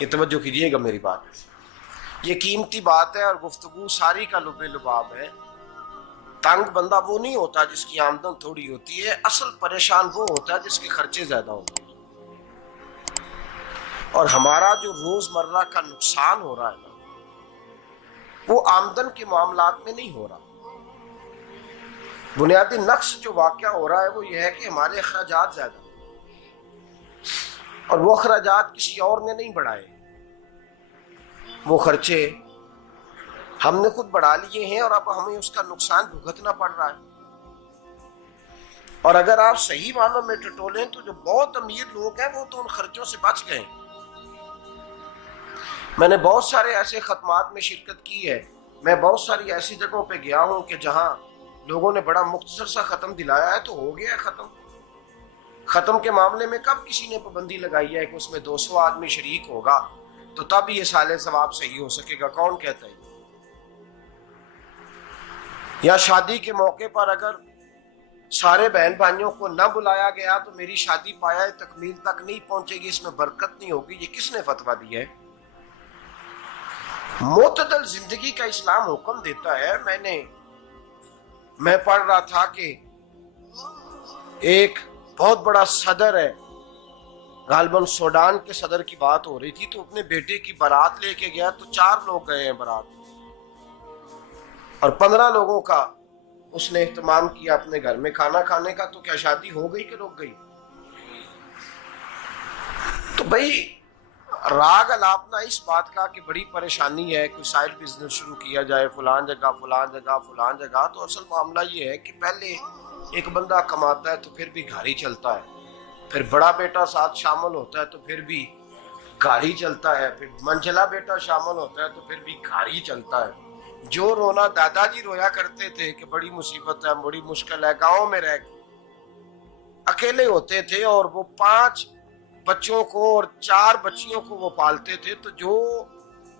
یہ توجہ کیجیے گا میری بات، یہ قیمتی بات ہے اور گفتگو ساری کا لب لباب ہے۔ تنگ بندہ وہ نہیں ہوتا جس کی آمدن تھوڑی ہوتی ہے، اصل پریشان وہ ہوتا ہے جس کے خرچے زیادہ ہوتے ہیں۔ اور ہمارا جو روزمرہ کا نقصان ہو رہا ہے نا، وہ آمدن کے معاملات میں نہیں ہو رہا۔ بنیادی نقص جو واقعہ ہو رہا ہے وہ یہ ہے کہ ہمارے اخراجات زیادہ ہیں، اور وہ اخراجات کسی اور نے نہیں بڑھائے، وہ خرچے ہم نے خود بڑھا لیے ہیں اور اب ہمیں اس کا نقصان بھگتنا پڑ رہا ہے۔ اور اگر آپ صحیح معنوں میں ٹٹولیں تو جو بہت امیر لوگ ہیں وہ تو ان خرچوں سے بچ گئے۔ میں نے بہت سارے ایسے ختمات میں شرکت کی ہے، میں بہت ساری ایسی جگہوں پہ گیا ہوں کہ جہاں لوگوں نے بڑا مختصر سا ختم دلایا ہے تو ہو گیا ہے ختم۔ ختم کے معاملے میں کب کسی نے پابندی لگائی ہے کہ اس میں 200 آدمی شریک ہوگا تو تب یہ سال ثواب صحیح ہو سکے گا؟ کون کہتا ہے؟ یا شادی کے موقع پر اگر سارے بہن بھائیوں کو نہ بلایا گیا تو میری شادی پایہ تکمیل تک نہیں پہنچے گی، اس میں برکت نہیں ہوگی، یہ کس نے فتویٰ دیا ہے؟ معتدل زندگی کا اسلام حکم دیتا ہے۔ میں پڑھ رہا تھا کہ ایک بہت بڑا صدر ہے، غالباً سوڈان کے صدر کی بات ہو رہی تھی، تو اپنے بیٹے کی بارات لے کے گیا تو 4 لوگ گئے ہیں بارات، اور 15 لوگوں کا اس نے اہتمام کیا اپنے گھر میں کھانا کھانے کا۔ تو کیا شادی ہو گئی کہ رک گئی؟ تو بھائی راگ الاپنا اس بات کا کہ بڑی پریشانی ہے، کوئی سائیڈ بزنس شروع کیا جائے فلان جگہ فلان جگہ فلان جگہ، تو اصل معاملہ یہ ہے کہ پہلے ایک بندہ کماتا ہے تو پھر بھی گھر ہی چلتا ہے، پھر بڑا بیٹا ساتھ شامل ہوتا ہے تو پھر بھی گھر ہی چلتا ہے، پھر منجلا بیٹا شامل ہوتا ہے تو پھر بھی گھر ہی چلتا ہے۔ جو رونا دادا جی رویا کرتے تھے کہ بڑی مصیبت ہے، بڑی مشکل ہے، گاؤں میں رہ اکیلے ہوتے تھے اور وہ 5 بچوں کو اور 4 بچیوں کو وہ پالتے تھے، تو جو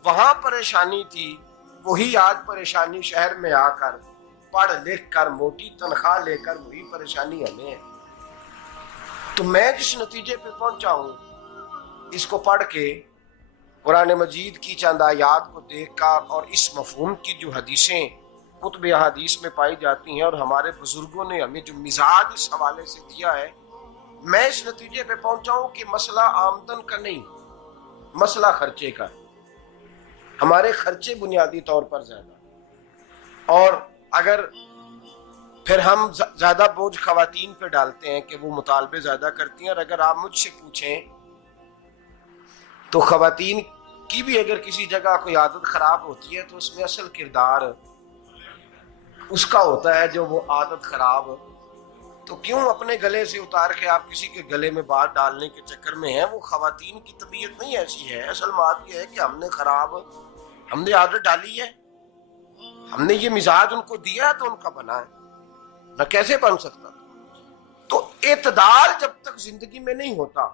وہاں پریشانی تھی وہی آج پریشانی شہر میں آ کر پڑھ لکھ کر موٹی تنخواہ لے کر وہی پریشانی ہمیں ہے۔ تو میں جس نتیجے پہ پہنچا ہوں اس کو پڑھ کے، قرآن مجید کی چند آیات کو دیکھ کر اور اس مفہوم کی جو حدیثیں کتب احادیث میں پائی جاتی ہیں اور ہمارے بزرگوں نے ہمیں جو مزاج اس حوالے سے دیا ہے، میں اس نتیجے پہ پہنچا ہوں کہ مسئلہ آمدن کا نہیں، مسئلہ خرچے کا ہے۔ ہمارے خرچے بنیادی طور پر زیادہ، اور اگر پھر ہم زیادہ بوجھ خواتین پہ ڈالتے ہیں کہ وہ مطالبے زیادہ کرتی ہیں، اور اگر آپ مجھ سے پوچھیں تو خواتین کی بھی اگر کسی جگہ کوئی عادت خراب ہوتی ہے تو اس میں اصل کردار اس کا ہوتا ہے جو وہ عادت خراب، تو کیوں اپنے گلے سے اتار کے آپ کسی کے گلے میں بات ڈالنے کے چکر میں ہیں؟ وہ خواتین کی طبیعت نہیں ایسی ہے، اصل بات یہ ہے کہ ہم نے عادت ڈالی ہے، ہم نے یہ مزاج ان کو دیا ہے تو ان کا بنا ہے، نہ کیسے بن سکتا۔ تو اعتدال جب تک زندگی میں نہیں ہوتا،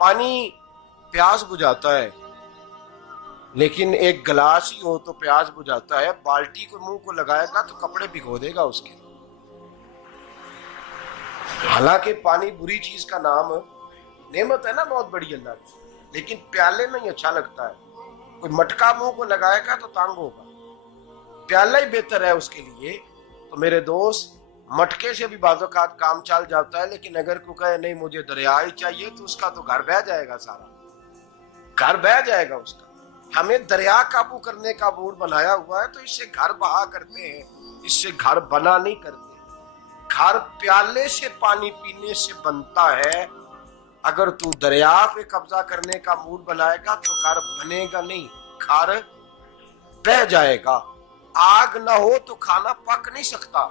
پانی پیاس بجھاتا ہے لیکن ایک گلاس ہی ہو تو پیاس بجھاتا ہے، بالٹی کو منہ کو لگائے گا تو کپڑے بھگو دے گا اس کے۔ حالانکہ پانی بری چیز کا نام نعمت ہے نا بہت بڑی اللہ کی، لیکن پیالے میں ہی اچھا لگتا ہے۔ کوئی مٹکا منہ کو لگائے گا تو تانگ ہوگا، پیالہ ہی بہتر ہے اس کے لیے۔ تو میرے دوست، مٹکے سے بھی بعض اوقات کام چل جاتا ہے، لیکن اگر کوئی کہے نہیں مجھے دریا ہی چاہیے تو اس کا تو گھر بہہ جائے گا، سارا گھر بہہ جائے گا اس کا۔ ہمیں دریا قابو کرنے کا موڈ بنایا ہوا ہے تو اس سے گھر بہا کرتے ہیں، اس سے گھر بنا نہیں کرتے۔ گھر پیالے سے پانی پینے سے بنتا ہے، اگر تو دریا پہ قبضہ کرنے کا موڈ بنائے گا تو گھر بنے گا نہیں، گھر بہہ جائے گا۔ آگ نہ ہو تو کھانا پک نہیں سکتا،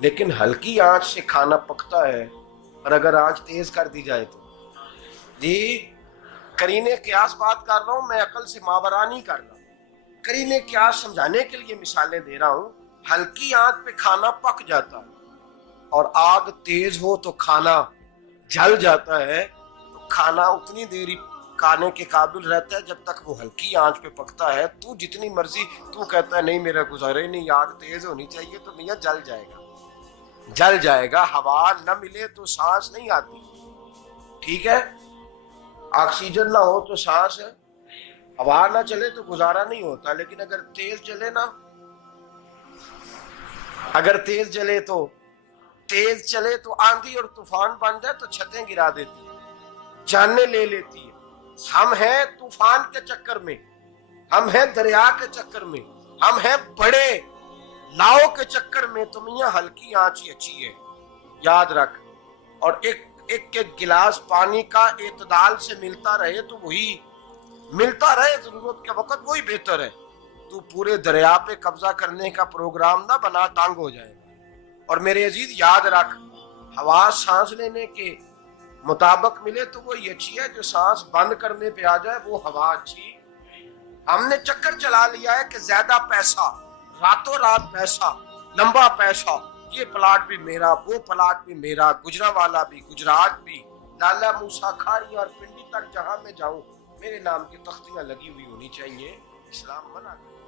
لیکن ہلکی آنچ سے کھانا پکتا ہے، اور اگر آنچ تیز کر دی جائے تو جی قرینے قیاس بات کر رہا ہوں، میں عقل سے ماورا نہیں کر رہا، قرینے قیاس سمجھانے کے لیے مثالیں دے رہا ہوں۔ ہلکی آنچ پہ کھانا پک جاتا ہے، اور آگ تیز ہو تو کھانا جل جاتا ہے، تو کھانا اتنی دیر کھانے کے قابل رہتا ہے جب تک وہ ہلکی آنچ پہ پکتا ہے۔ تو جتنی مرضی تو کہتا ہے نہیں میرا گزارے نہیں، آگ تیز ہونی چاہیے، تو میاں جل جائے گا، جل جائے گا۔ ہوا نہ ملے تو سانس نہیں آتی، ٹھیک ہے؟ آکسیجن نہ ہو تو سانس ہے، ہوا نہ چلے تو گزارا نہیں ہوتا، لیکن اگر تیز چلے نا، اگر تیز چلے تو آندھی اور طوفان بن جائے تو چھتیں گرا دیتی ہے، جانیں لے لیتی ہے۔ ہم ہیں طوفان کے چکر میں، ہم ہیں دریا کے چکر میں، ہم ہیں بڑے لاؤ کے چکر میں، تو میاں ہلکی آنچ ہی اچھی ہے، یاد رکھ۔ اور ایک گلاس پانی کا اعتدال سے ملتا رہے تو وہی ملتا رہے، ضرورت کے وقت وہی بہتر ہے۔ تو پورے دریا پہ قبضہ کرنے کا پروگرام نہ بنا، تانگ ہو جائے گا۔ اور میرے عزیز یاد رکھ، ہوا سانس لینے کے مطابق ملے تو وہی اچھی ہے، جو سانس بند کرنے پہ آ جائے وہ ہوا اچھی۔ ہم نے چکر چلا لیا ہے کہ زیادہ پیسہ، راتوں رات پیسہ، لمبا پیسہ، یہ پلاٹ بھی میرا، وہ پلاٹ بھی میرا، گجرانوالا بھی، گجرات بھی، لالا موسیٰ کھاری اور پنڈی تک جہاں میں جاؤں میرے نام کی تختیاں لگی ہوئی ہونی چاہیے۔ اسلام منع کرتا ہے۔